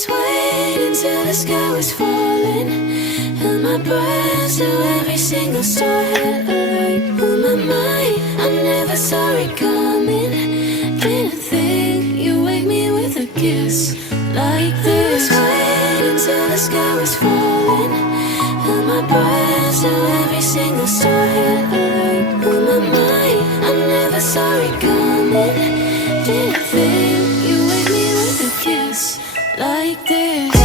was waiting till the sky was falling. Held my breath till every single star had a light. On my mind, I never saw it coming. Didn't think you'd wake me with a kiss like this. I was waiting till the sky was falling. Held my breath till every single star had a light. On my mind, I never saw it coming. Didn't think you'd wake me with a kiss like this.